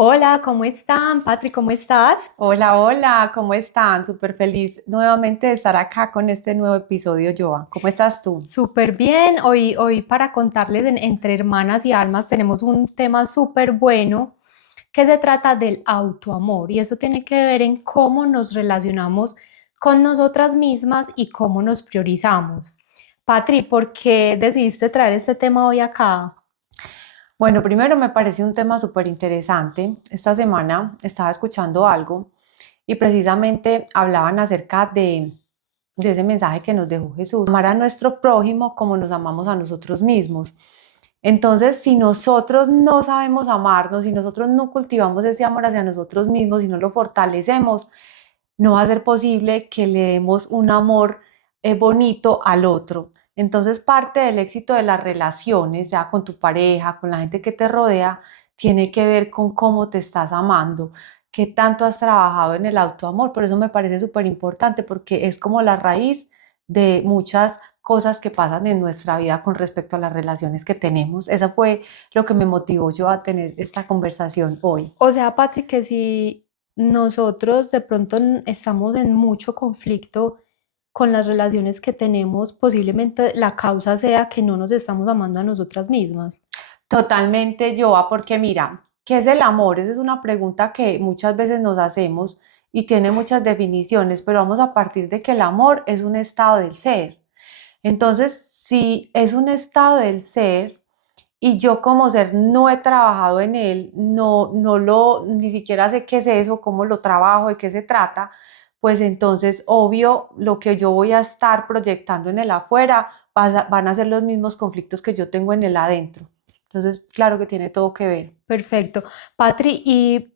Hola, ¿cómo están? Patri, ¿cómo estás? Hola, hola, ¿cómo están? Súper feliz nuevamente de estar acá con este nuevo episodio, Joa. ¿Cómo estás tú? Súper bien. Hoy para contarles entre hermanas y almas tenemos un tema súper bueno que se trata del autoamor y eso tiene que ver en cómo nos relacionamos con nosotras mismas y cómo nos priorizamos. Patri, ¿por qué decidiste traer este tema hoy acá? Bueno, primero me parece un tema súper interesante. Esta semana estaba escuchando algo y precisamente hablaban acerca de ese mensaje que nos dejó Jesús, amar a nuestro prójimo como nos amamos a nosotros mismos. Entonces, si nosotros no sabemos amarnos, si nosotros no cultivamos ese amor hacia nosotros mismos, si no lo fortalecemos, no va a ser posible que le demos un amor bonito al otro. Entonces, parte del éxito de las relaciones, ya con tu pareja, con la gente que te rodea, tiene que ver con cómo te estás amando, qué tanto has trabajado en el autoamor. Por eso me parece súper importante, porque es como la raíz de muchas cosas que pasan en nuestra vida con respecto a las relaciones que tenemos. Eso fue lo que me motivó yo a tener esta conversación hoy. O sea, Patri, que si nosotros de pronto estamos en mucho conflicto con las relaciones que tenemos, posiblemente la causa sea que no nos estamos amando a nosotras mismas. Totalmente, Joa, porque mira, ¿qué es el amor? Esa es una pregunta que muchas veces nos hacemos y tiene muchas definiciones, pero vamos a partir de que el amor es un estado del ser. Entonces, si es un estado del ser y yo como ser no he trabajado en él, ni siquiera sé qué es eso, cómo lo trabajo, de qué se trata, pues entonces, obvio, lo que yo voy a estar proyectando en el afuera van a ser los mismos conflictos que yo tengo en el adentro. Entonces, claro que tiene todo que ver. Perfecto. Patri, ¿y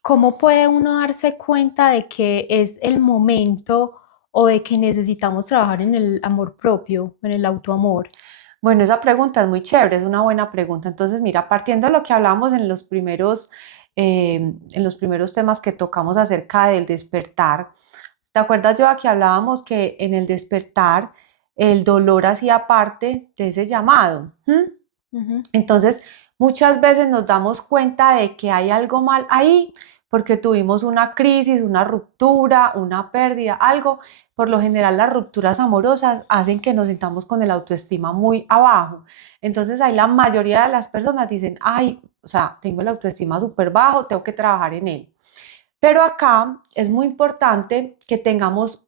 cómo puede uno darse cuenta de que es el momento o de que necesitamos trabajar en el amor propio, en el autoamor? Bueno, esa pregunta es muy chévere, es una buena pregunta. Entonces, mira, partiendo de lo que hablamos en los primeros temas que tocamos acerca del despertar, ¿te acuerdas, yo que hablábamos que en el despertar el dolor hacía parte de ese llamado? Ujú. Entonces, muchas veces nos damos cuenta de que hay algo mal ahí porque tuvimos una crisis, una ruptura, una pérdida, algo. Por lo general, las rupturas amorosas hacen que nos sintamos con el autoestima muy abajo. Entonces, ahí la mayoría de las personas dicen, ay, o sea, tengo el autoestima súper bajo, tengo que trabajar en él. Pero acá es muy importante que tengamos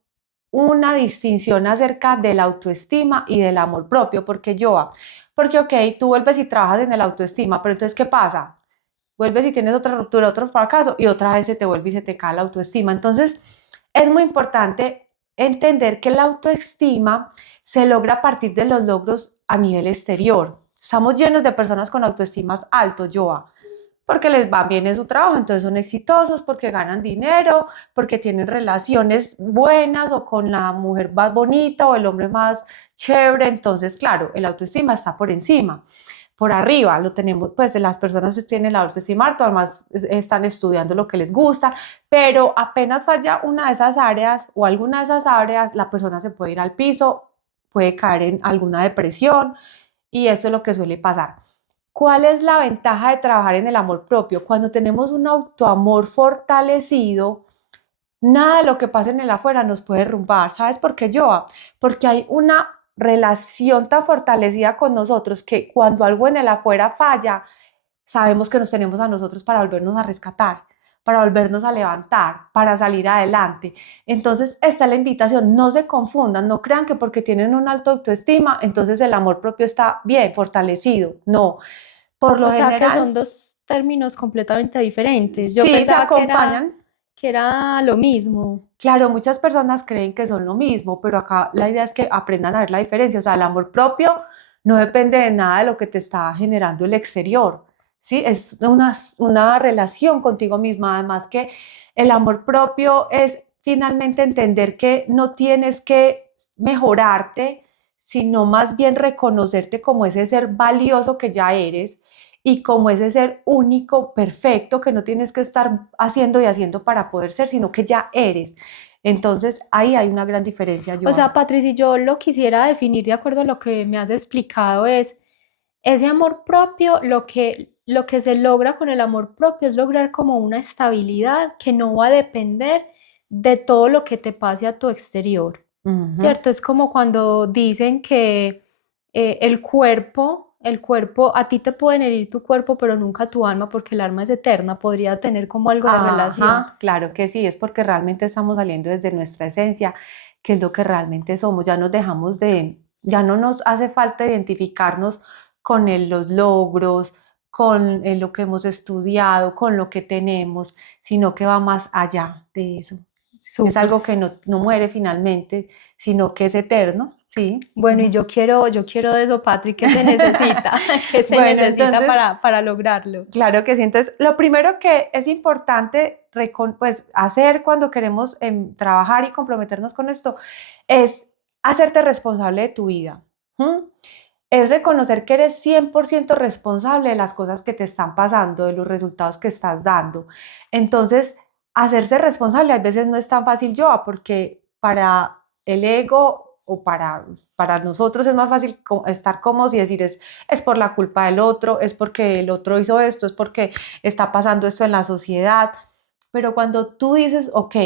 una distinción acerca de la autoestima y del amor propio, porque ok, tú vuelves y trabajas en el autoestima, pero entonces, ¿qué pasa? Vuelves y tienes otra ruptura, otro fracaso y otra vez se te vuelve y se te cae la autoestima. Entonces, es muy importante entender que la autoestima se logra a partir de los logros a nivel exterior. Estamos llenos de personas con autoestimas altos, Joa, porque les va bien en su trabajo, entonces son exitosos, porque ganan dinero, porque tienen relaciones buenas o con la mujer más bonita o el hombre más chévere, entonces claro, el autoestima está por encima. Por arriba lo tenemos, pues las personas tienen la autoestima alta, además están estudiando lo que les gusta, pero apenas falla una de esas áreas o alguna de esas áreas, la persona se puede ir al piso, puede caer en alguna depresión y eso es lo que suele pasar. ¿Cuál es la ventaja de trabajar en el amor propio? Cuando tenemos un autoamor fortalecido, nada de lo que pase en el afuera nos puede derrumbar. ¿Sabes por qué, Joa? Porque hay una relación tan fortalecida con nosotros que cuando algo en el afuera falla, sabemos que nos tenemos a nosotros para volvernos a rescatar, para volvernos a levantar, para salir adelante. Entonces, esta es la invitación, no se confundan, no crean que porque tienen un alto autoestima, entonces el amor propio está bien, fortalecido. No, por lo O sea, que son general, dos términos completamente diferentes. Yo sí se pensaba acompañan. que era lo mismo. Claro, muchas personas creen que son lo mismo, pero acá la idea es que aprendan a ver la diferencia. O sea, el amor propio no depende de nada de lo que te está generando el exterior, ¿sí? Es una relación contigo misma. Además que el amor propio es finalmente entender que no tienes que mejorarte, sino más bien reconocerte como ese ser valioso que ya eres y como ese ser único, perfecto, que no tienes que estar haciendo y haciendo para poder ser, sino que ya eres. Entonces, ahí hay una gran diferencia, O sea, Joan. Patricia, si yo lo quisiera definir de acuerdo a lo que me has explicado, es ese amor propio lo que lo que se logra con el amor propio es lograr como una estabilidad que no va a depender de todo lo que te pase a tu exterior, Ujú. ¿cierto? Es como cuando dicen que el cuerpo, a ti te pueden herir tu cuerpo, pero nunca tu alma, porque el alma es eterna, podría tener como algo de relación. Ajá, claro que sí, es porque realmente estamos saliendo desde nuestra esencia, que es lo que realmente somos. Ya nos dejamos de, ya no nos hace falta identificarnos con los logros, con lo que hemos estudiado, con lo que tenemos, sino que va más allá de eso. Es Súper. algo que no muere finalmente, sino que es eterno, ¿sí? Bueno, y Ujú. yo quiero de eso, Patrick, ¿qué se necesita? ¿Qué se Bueno, necesita entonces para lograrlo? claro que sí. Entonces, lo primero que es importante pues, hacer cuando queremos trabajar y comprometernos con esto es hacerte responsable de tu vida. ¿Mm? Es reconocer que eres 100% responsable de las cosas que te están pasando, de los resultados que estás dando. Entonces, hacerse responsable a veces no es tan fácil, yo, porque para el ego o para nosotros es más fácil estar cómodos y decir es por la culpa del otro, es porque el otro hizo esto, es porque está pasando esto en la sociedad. Pero cuando tú dices, ok,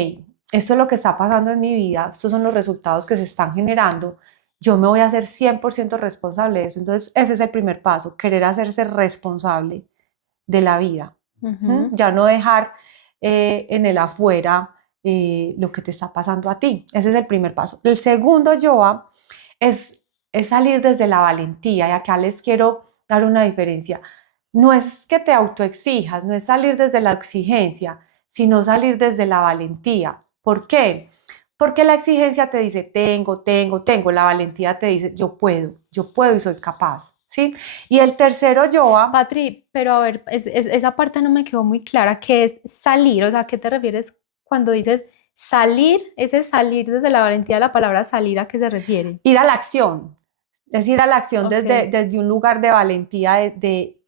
esto es lo que está pasando en mi vida, estos son los resultados que se están generando, yo me voy a hacer 100% responsable de eso. Entonces, ese es el primer paso, querer hacerse responsable de la vida. ¿Mm? Ujú. Ya no dejar en el afuera lo que te está pasando a ti. Ese es el primer paso. El segundo, Joa, es, es salir desde la valentía. Y acá les quiero dar una diferencia. No es que te autoexijas, no es salir desde la exigencia, sino salir desde la valentía. ¿Por qué? Porque la exigencia te dice, tengo. La valentía te dice, yo puedo y soy capaz. ¿Sí? Y el tercero, Joa, Patri, pero a ver, esa parte no me quedó muy clara. ¿Qué es salir? O sea, ¿a qué te refieres cuando dices salir? Ese salir desde la valentía de la palabra salir, ¿a qué se refiere? ir a la acción, es ir a la acción Ok, desde un lugar de valentía,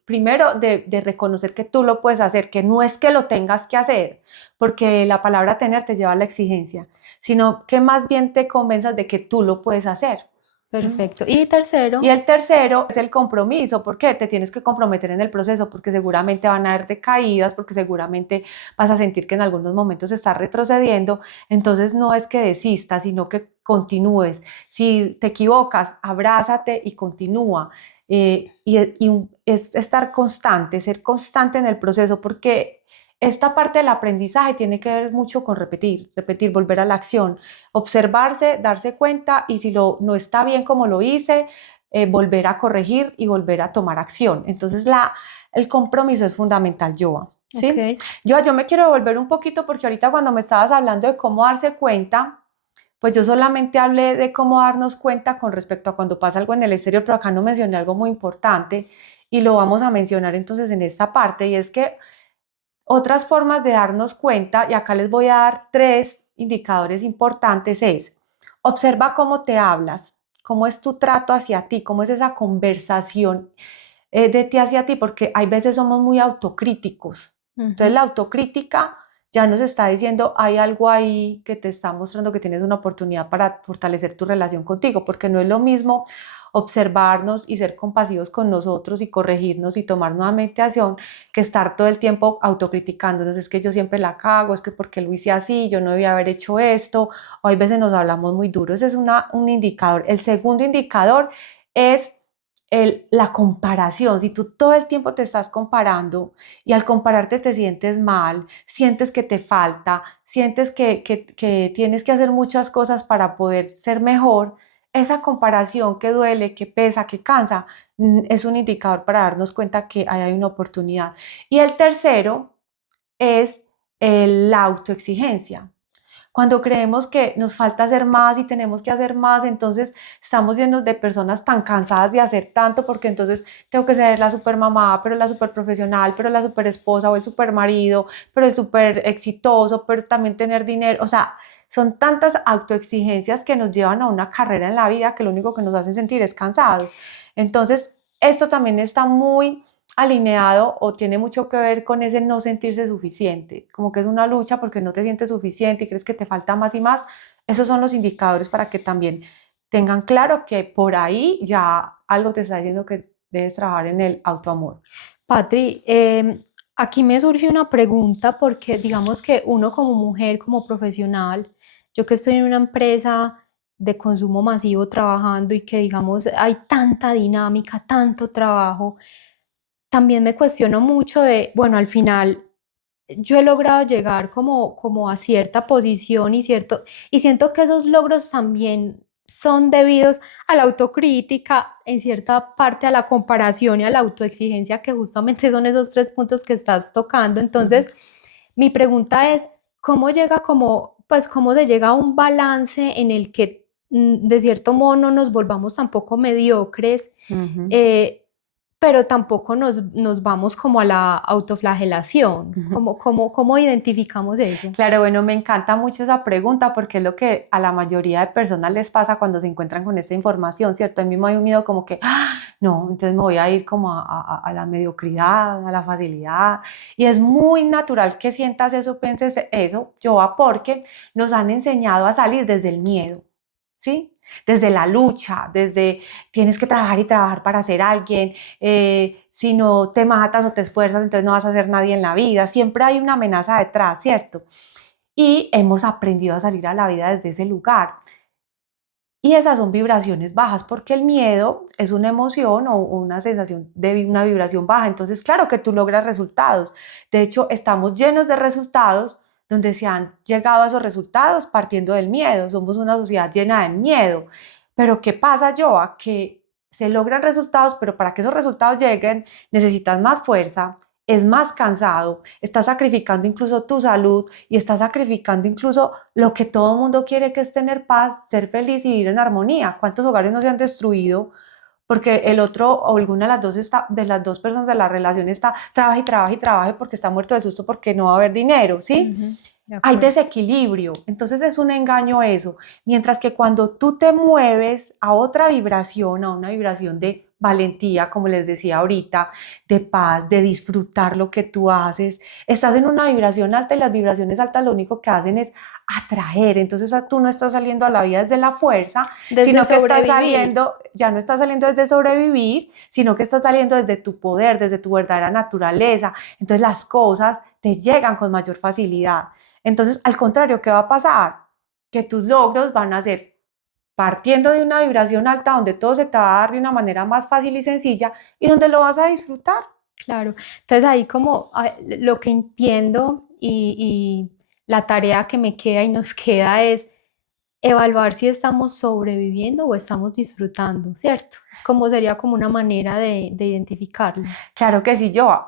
primero de reconocer que tú lo puedes hacer, que no es que lo tengas que hacer, porque la palabra tener te lleva a la exigencia, sino que más bien te convenzas de que tú lo puedes hacer. ¿Mm? perfecto. Y Y tercero, el tercero es el compromiso. ¿Por qué? Te tienes que comprometer en el proceso porque seguramente van a haber decaídas, porque seguramente vas a sentir que en algunos momentos estás retrocediendo. Entonces no es que desistas, sino que continúes. Si te equivocas, abrázate y continúa. Y es estar constante, ser constante en el proceso, porque esta parte del aprendizaje tiene que ver mucho con repetir, volver a la acción, observarse, darse cuenta y si no está bien como lo hice, volver a corregir y volver a tomar acción. Entonces, el compromiso es fundamental, Joa. ¿Sí? ok. Yo me quiero volver un poquito porque ahorita cuando me estabas hablando de cómo darse cuenta, pues yo solamente hablé de cómo darnos cuenta con respecto a cuando pasa algo en el exterior, pero acá no mencioné algo muy importante y lo vamos a mencionar entonces en esta parte y es que otras formas de darnos cuenta, y acá les voy a dar tres indicadores importantes, es observa cómo te hablas, cómo es tu trato hacia ti, cómo es esa conversación de ti hacia ti, porque hay veces somos muy autocríticos. Entonces Ujú. la autocrítica ya nos está diciendo, hay algo ahí que te está mostrando que tienes una oportunidad para fortalecer tu relación contigo, porque no es lo mismo observarnos y ser compasivos con nosotros y corregirnos y tomar nuevamente acción que estar todo el tiempo autocriticándonos, es que yo siempre la cago, es que porque lo hice así, yo no debía haber hecho esto, o hay veces nos hablamos muy duro, ese es un indicador. El segundo indicador es la comparación. Si tú todo el tiempo te estás comparando y al compararte te sientes mal, sientes que te falta, sientes que tienes que hacer muchas cosas para poder ser mejor, esa comparación que duele, que pesa, que cansa, es un indicador para darnos cuenta que ahí hay una oportunidad. Y el tercero es la autoexigencia. Cuando creemos que nos falta hacer más y tenemos que hacer más, entonces estamos llenos de personas tan cansadas de hacer tanto porque entonces tengo que ser la super mamá, pero la super profesional, pero la super esposa o el super marido, pero el super exitoso, pero también tener dinero. O sea, son tantas autoexigencias que nos llevan a una carrera en la vida que lo único que nos hace sentir es cansados. Entonces, esto también está muy alineado o tiene mucho que ver con ese no sentirse suficiente, como que es una lucha porque no te sientes suficiente y crees que te falta más y más. Esos son los indicadores para que también tengan claro que por ahí ya algo te está diciendo que debes trabajar en el autoamor. Patri, aquí me surge una pregunta porque digamos que uno como mujer, como profesional, yo que estoy en una empresa de consumo masivo trabajando y que digamos hay tanta dinámica, tanto trabajo, también me cuestiono mucho de, bueno, al final yo he logrado llegar como a cierta posición y siento que esos logros también son debidos a la autocrítica, en cierta parte a la comparación y a la autoexigencia, que justamente son esos tres puntos que estás tocando. Ujú, Entonces, mi pregunta es, ¿cómo llega pues cómo se llega a un balance en el que de cierto modo no nos volvamos tampoco mediocres? ujú. eh, pero tampoco nos vamos como a la autoflagelación. ¿Cómo identificamos eso? Claro, bueno, me encanta mucho esa pregunta porque es lo que a la mayoría de personas les pasa cuando se encuentran con esta información, ¿cierto? A mí me hay un miedo como que, no, entonces me voy a ir como a la mediocridad, a la facilidad. Y es muy natural que sientas eso, pienses eso, Joa, porque nos han enseñado a salir desde el miedo, ¿sí? Desde la lucha, desde tienes que trabajar y trabajar para ser alguien, si no te matas o te esfuerzas, entonces no vas a ser nadie en la vida, siempre hay una amenaza detrás, ¿cierto? Y hemos aprendido a salir a la vida desde ese lugar. Y esas son vibraciones bajas, porque el miedo es una emoción o una sensación de una vibración baja. Entonces, claro que tú logras resultados. De hecho, estamos llenos de resultados donde se han llegado a esos resultados partiendo del miedo. Somos una sociedad llena de miedo. Pero ¿qué pasa, Joa? Que se logran resultados, pero para que esos resultados lleguen necesitas más fuerza, es más cansado, estás sacrificando incluso tu salud y estás sacrificando incluso lo que todo el mundo quiere, que es tener paz, ser feliz y vivir en armonía. ¿Cuántos hogares no se han destruido porque el otro o alguna de las dos, de las dos personas de la relación está trabaja y trabaja y trabaja porque está muerto de susto porque no va a haber dinero, ¿sí? Ujú, de Hay acuerdo. desequilibrio, entonces es un engaño eso. Mientras que cuando tú te mueves a otra vibración, a una vibración de valentía, como les decía ahorita, de paz, de disfrutar lo que tú haces, estás en una vibración alta y las vibraciones altas lo único que hacen es atraer. Entonces tú no estás saliendo a la vida desde la fuerza, Desde sino que estás sobrevivir. saliendo, ya no estás saliendo desde sobrevivir, sino que estás saliendo desde tu poder, desde tu verdadera naturaleza. Entonces las cosas te llegan con mayor facilidad. Entonces, al contrario, ¿qué va a pasar? Que tus logros van a ser partiendo de una vibración alta donde todo se te va a dar de una manera más fácil y sencilla y donde lo vas a disfrutar. Claro. Entonces ahí como lo que entiendo y la tarea que me queda y nos queda es evaluar si estamos sobreviviendo o estamos disfrutando, ¿cierto? Es como sería como una manera de identificarlo. Claro que sí, yo.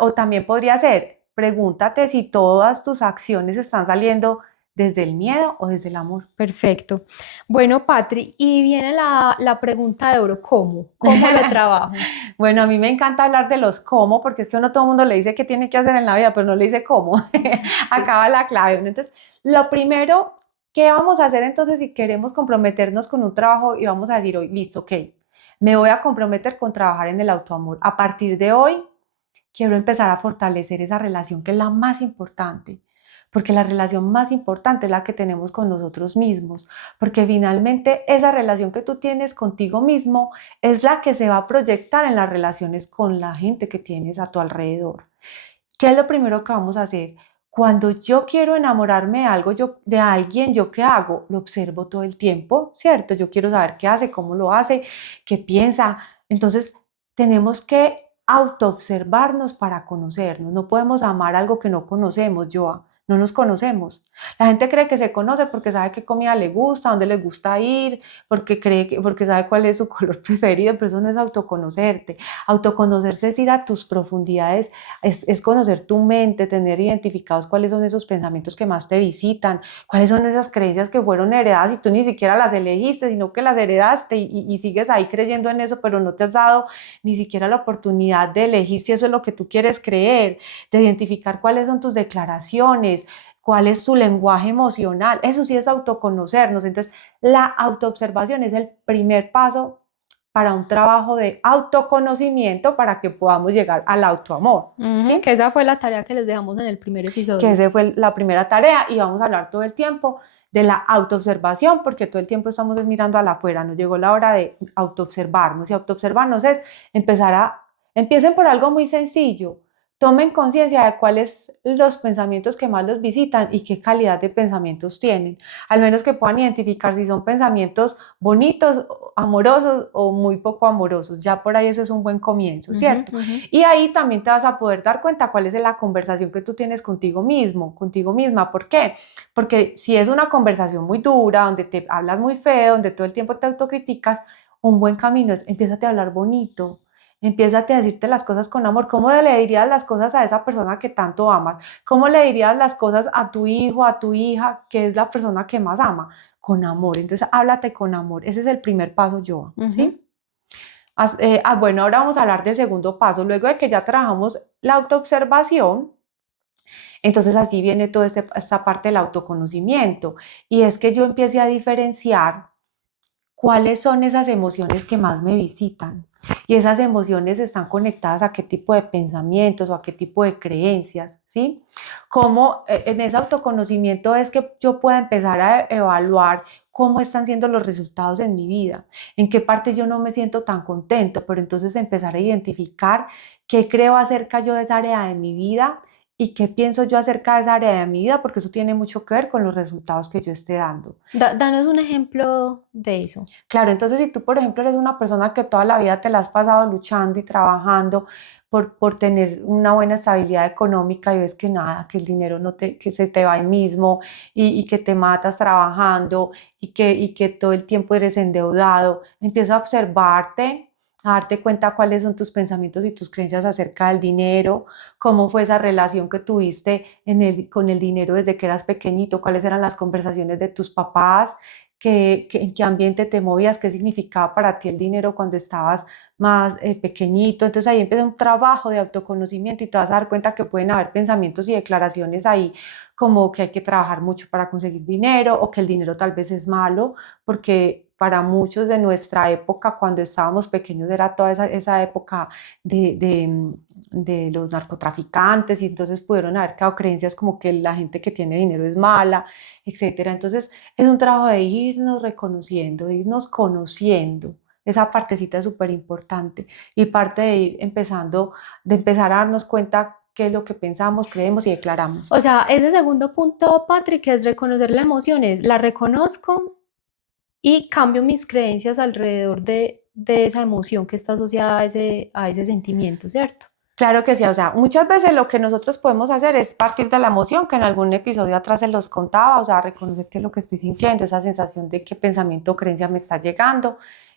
O también podría ser, pregúntate si todas tus acciones están saliendo desde el miedo o desde el amor. Perfecto. Bueno, Patri, y viene la pregunta de oro, ¿cómo? ¿Cómo lo trabajo? Bueno, a mí me encanta hablar de los cómo, porque es que uno todo el mundo le dice qué tiene que hacer en la vida, pero no le dice cómo. Sí. Acaba la clave. Entonces, lo primero, ¿qué vamos a hacer entonces si queremos comprometernos con un trabajo y vamos a decir hoy, listo, ok, me voy a comprometer con trabajar en el autoamor. A partir de hoy, quiero empezar a fortalecer esa relación que es la más importante, porque la relación más importante es la que tenemos con nosotros mismos, porque finalmente esa relación que tú tienes contigo mismo es la que se va a proyectar en las relaciones con la gente que tienes a tu alrededor. ¿Qué es lo primero que vamos a hacer? Cuando yo quiero enamorarme de algo, de alguien, ¿yo qué hago? Lo observo todo el tiempo, ¿cierto? Yo quiero saber qué hace, cómo lo hace, qué piensa. Entonces, tenemos que autoobservarnos para conocernos. No podemos amar algo que no conocemos, Joa. No nos conocemos. La gente cree que se conoce porque sabe qué comida le gusta, dónde le gusta ir, porque sabe cuál es su color preferido, pero eso no es autoconocerte. Autoconocerse es ir a tus profundidades, es conocer tu mente, tener identificados cuáles son esos pensamientos que más te visitan, cuáles son esas creencias que fueron heredadas y tú ni siquiera las elegiste, sino que las heredaste y sigues ahí creyendo en eso, pero no te has dado ni siquiera la oportunidad de elegir si eso es lo que tú quieres creer, de identificar cuáles son tus declaraciones, cuál es tu lenguaje emocional. Eso sí es autoconocernos. Entonces, la autoobservación es el primer paso para un trabajo de autoconocimiento para que podamos llegar al autoamor, Ujú, ¿sí? que esa fue la tarea que les dejamos en el primer Que episodio. esa fue la primera tarea y vamos a hablar todo el tiempo de la autoobservación porque todo el tiempo estamos mirando a la afuera, nos llegó la hora de autoobservarnos y autoobservarnos es empezar a Empiecen por algo muy sencillo. Tomen conciencia de cuáles los pensamientos que más los visitan y qué calidad de pensamientos tienen. Al menos que puedan identificar si son pensamientos bonitos, amorosos o muy poco amorosos. Ya por ahí ese es un buen comienzo, ¿cierto? Y ahí también te vas a poder dar cuenta cuál es la conversación que tú tienes contigo mismo, contigo misma. ¿Por qué? Porque si es una conversación muy dura, donde te hablas muy feo, donde todo el tiempo te autocriticas, un buen camino es empiézate a hablar bonito. Empiézate a decirte las cosas con amor. ¿Cómo le dirías las cosas a esa persona que tanto amas? ¿Cómo le dirías las cosas a tu hijo, a tu hija, que es la persona que más ama? Con amor. Entonces, háblate con amor. Ese es el primer paso, Joa, ¿sí? Bueno, ahora vamos a hablar del segundo paso. Luego de que ya trabajamos la autoobservación, entonces así viene toda esta parte del autoconocimiento. Y es que yo empiece a diferenciar cuáles son esas emociones que más me visitan. Y esas emociones están conectadas a qué tipo de pensamientos o a qué tipo de creencias, ¿sí? Cómo en ese autoconocimiento es que yo pueda empezar a evaluar cómo están siendo los resultados en mi vida, en qué parte yo no me siento tan contento, pero entonces empezar a identificar qué creo acerca yo de esa área de mi vida y qué pienso yo acerca de esa área de mi vida, porque eso tiene mucho que ver con los resultados que yo esté dando. Danos un ejemplo de eso. Claro, entonces si tú, por ejemplo, eres una persona que toda la vida te la has pasado luchando y trabajando por tener una buena estabilidad económica y ves que nada, que el dinero no te, que se te va ahí mismo y que te matas trabajando y que todo el tiempo eres endeudado, empieza a observarte, a darte cuenta cuáles son tus pensamientos y tus creencias acerca del dinero, cómo fue esa relación que tuviste con el dinero desde que eras pequeñito, cuáles eran las conversaciones de tus papás, en qué ambiente te movías, qué significaba para ti el dinero cuando estabas más pequeñito. Entonces ahí empieza un trabajo de autoconocimiento y te vas a dar cuenta que pueden haber pensamientos y declaraciones ahí como que hay que trabajar mucho para conseguir dinero o que el dinero tal vez es malo, porque para muchos de nuestra época, cuando estábamos pequeños, era toda esa época de los narcotraficantes y entonces pudieron haber quedado creencias como que la gente que tiene dinero es mala, etcétera. Entonces es un trabajo de irnos reconociendo, de irnos conociendo. Esa partecita es súper importante y parte de ir empezando, de empezar a darnos cuenta qué es lo que pensamos, creemos y declaramos. O sea, ese segundo punto, Patrick, es reconocer las emociones. La reconozco y cambio mis creencias alrededor de esa emoción que está asociada a ese sentimiento, ¿cierto? Claro que sí, o sea, muchas veces lo que nosotros podemos hacer es partir de la emoción, que en algún episodio atrás se los contaba, o sea, reconocer qué es lo que estoy sintiendo, esa sensación de qué pensamiento o creencia me está llegando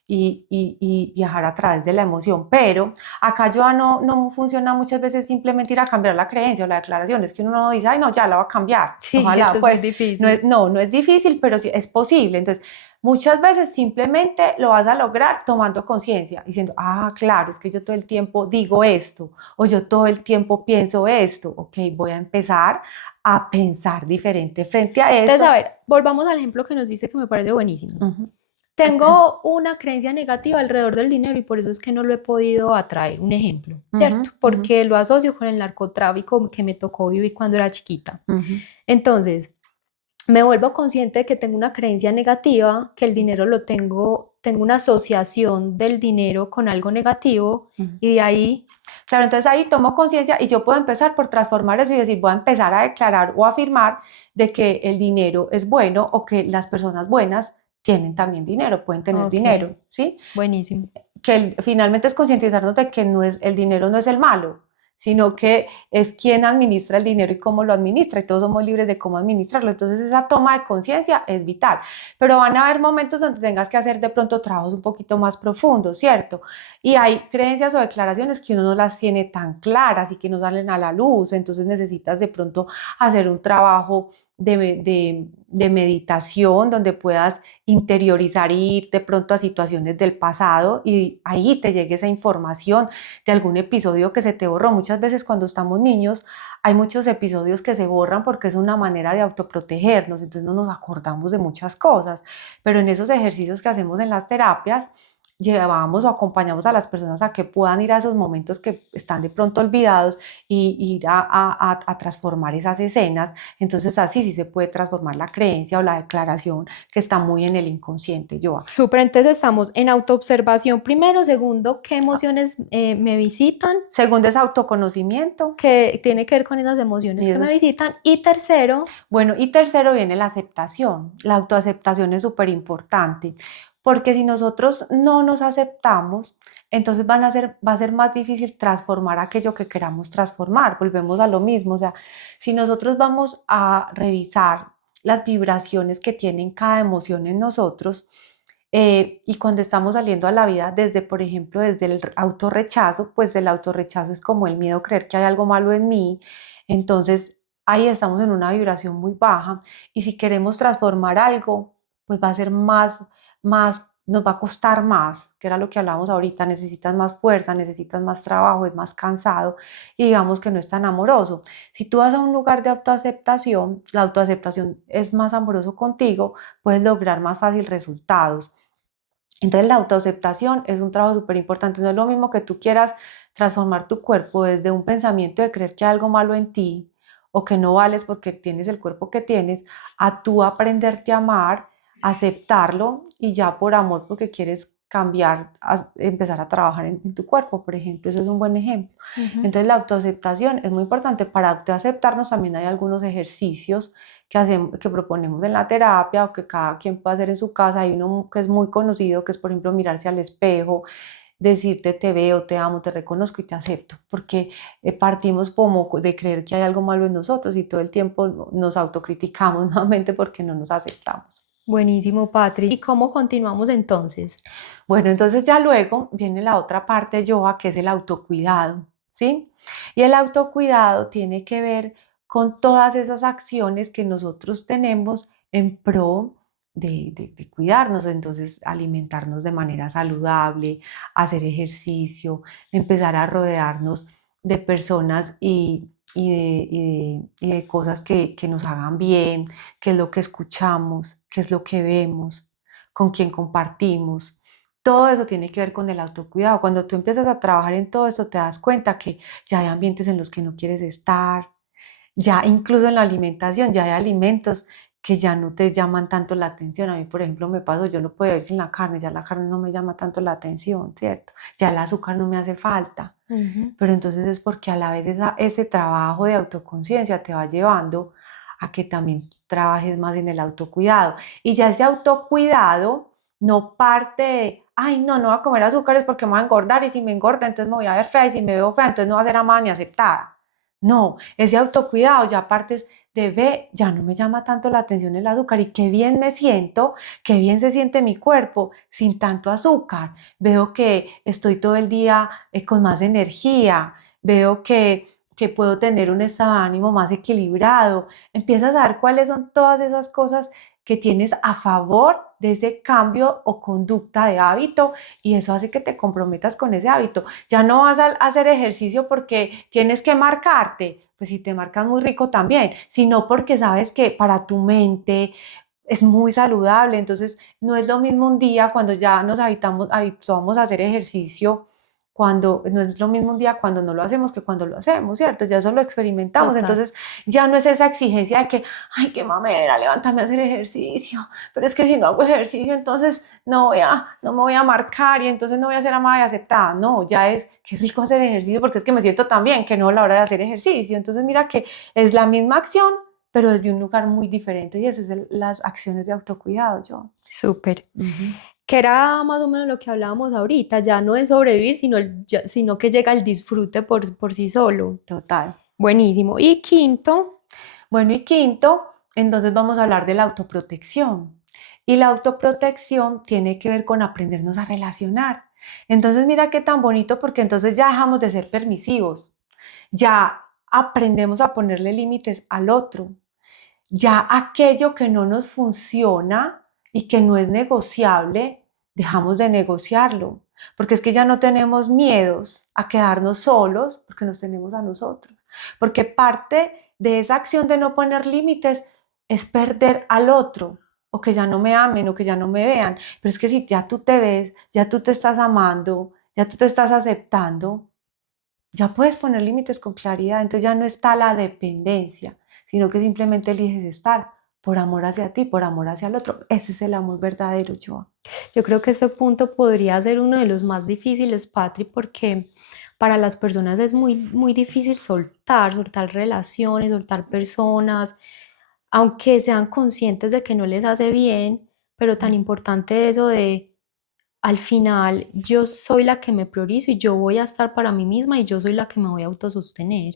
y viajar a través de la emoción. Pero acá ya no funciona muchas veces simplemente ir a cambiar la creencia o la declaración, es que uno no dice, ay, no, ya la va a cambiar. Sí, Ojalá, eso es muy pues, difícil. no es difícil, pero sí es posible. Entonces, muchas veces simplemente lo vas a lograr tomando conciencia, diciendo, ah, claro, es que yo todo el tiempo digo esto o yo todo el tiempo pienso esto, ok, voy a empezar a pensar diferente frente a Entonces, eso. a ver, volvamos al ejemplo que nos dice que me parece buenísimo. Ujú. Tengo una creencia negativa alrededor del dinero y por eso es que no lo he podido atraer. Un ejemplo, ¿cierto? Ujú, ujú, Porque lo asocio con el narcotráfico que me tocó vivir cuando era chiquita. ujú. Entonces, me vuelvo consciente de que tengo una creencia negativa, que el dinero lo tengo una asociación del dinero con algo negativo Ujú. y de ahí, Claro, entonces ahí tomo conciencia y yo puedo empezar por transformar eso y decir, voy a empezar a declarar o afirmar de que el dinero es bueno o que las personas buenas tienen también dinero, pueden tener ok, dinero, ¿sí? buenísimo. Que finalmente es concientizarnos de que el dinero no es el malo, sino que es quien administra el dinero y cómo lo administra, y todos somos libres de cómo administrarlo. Entonces esa toma de conciencia es vital, pero van a haber momentos donde tengas que hacer de pronto trabajos un poquito más profundos, ¿cierto? Y hay creencias o declaraciones que uno no las tiene tan claras y que no salen a la luz, entonces necesitas de pronto hacer un trabajo de meditación donde puedas interiorizar y ir de pronto a situaciones del pasado y ahí te llegue esa información de algún episodio que se te borró. Muchas veces cuando estamos niños hay muchos episodios que se borran porque es una manera de autoprotegernos, entonces no nos acordamos de muchas cosas, pero en esos ejercicios que hacemos en las terapias llevamos o acompañamos a las personas a que puedan ir a esos momentos que están de pronto olvidados y ir a transformar esas escenas. Entonces así sí se puede transformar la creencia o la declaración que está muy en el inconsciente, Joa. Súper, entonces estamos en autoobservación primero, segundo, ¿qué emociones me visitan? Segundo es autoconocimiento. Que tiene que ver con esas emociones Y que eso me es, visitan. Y tercero, bueno, y tercero viene la aceptación. La autoaceptación es súper importante, porque si nosotros no nos aceptamos, entonces va a ser más difícil transformar aquello que queramos transformar. Volvemos a lo mismo, o sea, si nosotros vamos a revisar las vibraciones que tienen cada emoción en nosotros, y cuando estamos saliendo a la vida desde, por ejemplo, desde el autorrechazo, pues el autorrechazo es como el miedo a creer que hay algo malo en mí, entonces ahí estamos en una vibración muy baja y si queremos transformar algo, pues va a ser nos va a costar más, que era lo que hablábamos ahorita, necesitas más fuerza, necesitas más trabajo, es más cansado y digamos que no es tan amoroso. Si tú vas a un lugar de autoaceptación, la autoaceptación es más amoroso contigo, puedes lograr más fácil resultados. Entonces la autoaceptación es un trabajo súper importante. No es lo mismo que tú quieras transformar tu cuerpo desde un pensamiento de creer que hay algo malo en ti o que no vales porque tienes el cuerpo que tienes, a tú aprenderte a amar, aceptarlo y ya por amor porque quieres cambiar, empezar a trabajar en tu cuerpo, por ejemplo. Eso es un buen ejemplo. Entonces la autoaceptación es muy importante. Para autoaceptarnos también hay algunos ejercicios que proponemos en la terapia o que cada quien puede hacer en su casa. Hay uno que es muy conocido, que es por ejemplo mirarse al espejo, decirte te veo, te amo, te reconozco y te acepto, porque partimos como de creer que hay algo malo en nosotros y todo el tiempo nos autocriticamos nuevamente porque no nos aceptamos. buenísimo, Patri. ¿Y cómo continuamos entonces? Bueno, entonces ya luego viene la otra parte, Joa, que es el autocuidado, ¿sí? Y el autocuidado tiene que ver con todas esas acciones que nosotros tenemos en pro de cuidarnos, entonces alimentarnos de manera saludable, hacer ejercicio, empezar a rodearnos de personas y de cosas que nos hagan bien, qué es lo que escuchamos, qué es lo que vemos, con quién compartimos. Todo eso tiene que ver con el autocuidado. Cuando tú empiezas a trabajar en todo esto, te das cuenta que ya hay ambientes en los que no quieres estar, ya incluso en la alimentación, ya hay alimentos que ya no te llaman tanto la atención. A mí, por ejemplo, me pasó, yo no puedo vivir sin la carne, ya la carne no me llama tanto la atención, ¿cierto? Ya el azúcar no me hace falta. Pero entonces es porque a la vez ese trabajo de autoconciencia te va llevando a que también trabajes más en el autocuidado. Y ya ese autocuidado no parte de, ay, no, no voy a comer azúcares porque me voy a engordar y si me engorda entonces me voy a ver fea y si me veo fea entonces no voy a ser amada ni aceptada. No, ese autocuidado ya partes de, ve, ya no me llama tanto la atención el azúcar y qué bien me siento, qué bien se siente mi cuerpo sin tanto azúcar. Veo que estoy todo el día con más energía, veo que puedo tener un estado de ánimo más equilibrado. Empiezas a ver cuáles son todas esas cosas que tienes a favor de ese cambio o conducta de hábito y eso hace que te comprometas con ese hábito. Ya no vas a hacer ejercicio porque tienes que marcarte, pues si te marcas muy rico también, sino porque sabes que para tu mente es muy saludable. Entonces no es lo mismo un día cuando ya nos habituamos a hacer ejercicio, cuando no es lo mismo un día cuando no lo hacemos que cuando lo hacemos, ¿cierto? Ya eso lo experimentamos, Total. entonces ya no es esa exigencia de que, ay, qué mamera, levántame a hacer ejercicio, pero es que si no hago ejercicio, entonces no me voy a marcar y entonces no voy a ser amada y aceptada. No, ya es, qué rico hacer ejercicio porque es que me siento tan bien que no a la hora de hacer ejercicio. Entonces mira que es la misma acción, pero desde un lugar muy diferente y esas son las acciones de autocuidado, yo. Súper. Ujú. Que era más o menos lo que hablábamos ahorita, ya no es sobrevivir, sino que llega el disfrute por sí solo. Total. Buenísimo. Y quinto, Bueno, y quinto, entonces vamos a hablar de la autoprotección. Y la autoprotección tiene que ver con aprendernos a relacionar. Entonces, mira qué tan bonito, porque entonces ya dejamos de ser permisivos, ya aprendemos a ponerle límites al otro, ya aquello que no nos funciona y que no es negociable, dejamos de negociarlo, porque es que ya no tenemos miedos a quedarnos solos, porque nos tenemos a nosotros, porque parte de esa acción de no poner límites es perder al otro. o que ya no me amen o que ya no me vean. Pero es que si ya tú te ves, ya tú te estás amando, ya tú te estás aceptando, ya puedes poner límites con claridad. Entonces ya no está la dependencia, sino que simplemente eliges estar por amor hacia ti, por amor hacia el otro. Ese es el amor verdadero, Joa. Yo creo que este punto podría ser uno de los más difíciles, Patri, porque para las personas es muy difícil soltar relaciones, soltar personas, aunque sean conscientes de que no les hace bien, pero tan importante eso de al final yo soy la que me priorizo y yo voy a estar para mí misma y yo soy la que me voy a autosostener.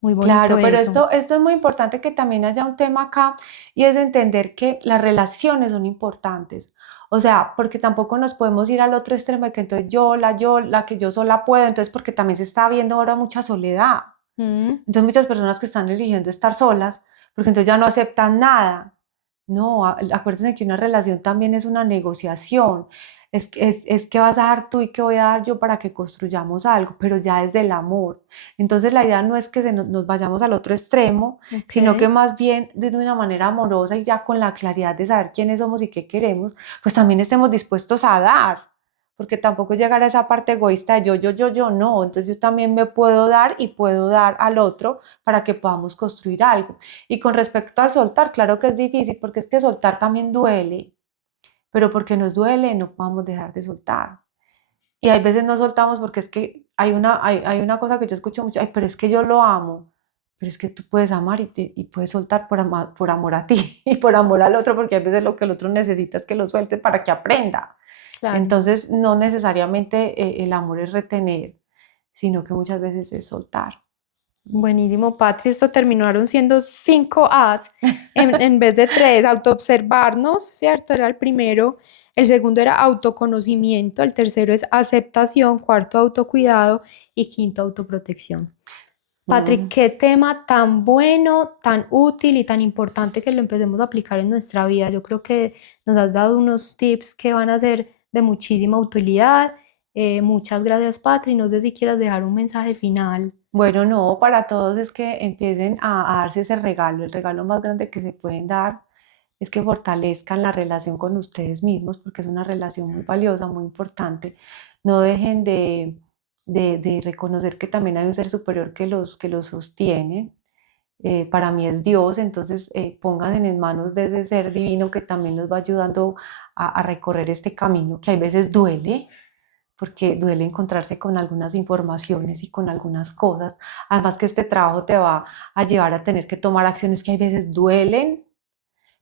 Muy bonito Claro, pero eso. esto es muy importante que también haya un tema acá y es entender que las relaciones son importantes. O sea, porque tampoco nos podemos ir al otro extremo de que entonces la que yo sola puedo, entonces porque también se está viendo ahora mucha soledad. Mm. Entonces muchas personas que están eligiendo estar solas, porque entonces ya no aceptan nada. No, acuérdense que una relación también es una negociación. Es que vas a dar tú y que voy a dar yo para que construyamos algo, pero ya es del amor. Entonces la idea no es que nos vayamos al otro extremo, Ok. sino que más bien de una manera amorosa y ya con la claridad de saber quiénes somos y qué queremos, pues también estemos dispuestos a dar, porque tampoco llegar a esa parte egoísta de yo, no. Entonces yo también me puedo dar y puedo dar al otro para que podamos construir algo. Y con respecto al soltar, claro que es difícil, porque es que soltar también duele, pero porque nos duele no podemos dejar de soltar. Y hay veces no soltamos porque es que hay una cosa que yo escucho mucho, ay, pero es que yo lo amo. Pero es que tú puedes amar y puedes soltar por amor a ti y por amor al otro, porque hay veces lo que el otro necesita es que lo suelte para que aprenda. Claro. Entonces, no necesariamente el amor es retener, sino que muchas veces es soltar. Buenísimo, Patri. Esto terminaron siendo 5 A's en vez de 3. Autoobservarnos, ¿cierto? Era el primero. El segundo era autoconocimiento. El tercero es aceptación. Cuarto, autocuidado. Y quinto, autoprotección. Patri, Mm. qué tema tan bueno, tan útil y tan importante que lo empecemos a aplicar en nuestra vida. Yo creo que nos has dado unos tips que van a ser de muchísima utilidad. Muchas gracias, Patri. No sé si quieras dejar un mensaje final. Bueno, no, para todos es que empiecen a darse ese regalo. El regalo más grande que se pueden dar es que fortalezcan la relación con ustedes mismos, porque es una relación muy valiosa, muy importante. No dejen de reconocer que también hay un ser superior que los sostiene. Para mí es Dios, entonces pónganse en manos de ese ser divino que también nos va ayudando a recorrer este camino, que a veces duele, porque duele encontrarse con algunas informaciones y con algunas cosas. Además que este trabajo te va a llevar a tener que tomar acciones que a veces duelen,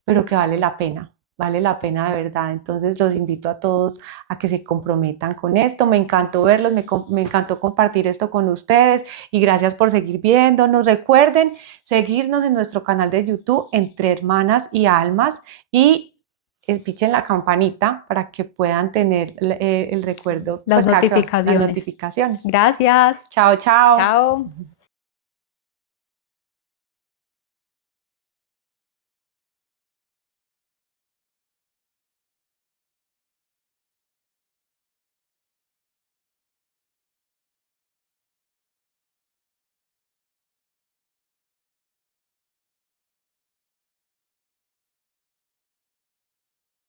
pero que vale la pena de verdad. Entonces los invito a todos a que se comprometan con esto. Me encantó verlos, me encantó compartir esto con ustedes y gracias por seguir viéndonos. Recuerden seguirnos en nuestro canal de YouTube Entre Hermanas y Almas y pichen la campanita para que puedan tener el recuerdo, Las pues las notificaciones. notificaciones. Gracias. Chao, chao. Chao.